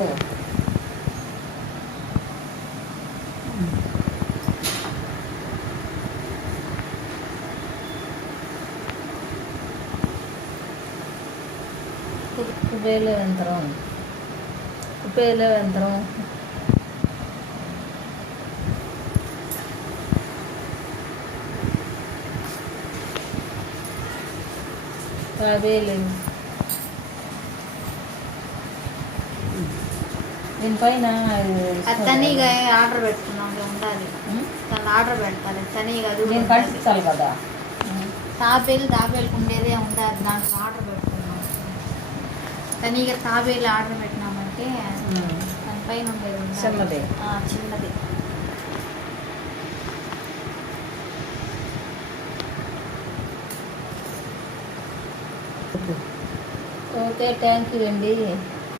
చెప్పు. కుబేల యంత్రం, కుబేల యంత్రం, తాబేలు. దీనిపైన తనీగా ఆర్డర్ పెట్టుకున్నాం ఉండాలి. తను ఆర్డర్ పెడతారు తనీగా. నేను కట్టించాలి కదా. తాబేలుకు ఉండేదే ఉండాలి. దాంట్లో ఆర్డర్ పెట్టుకున్నాం. తనీగా తాబేలు ఆర్డర్ పెట్టినామంటే దానిపైన ఉండేది చిన్నది. చిన్నది. ఓకే, థ్యాంక్ యూ అండి.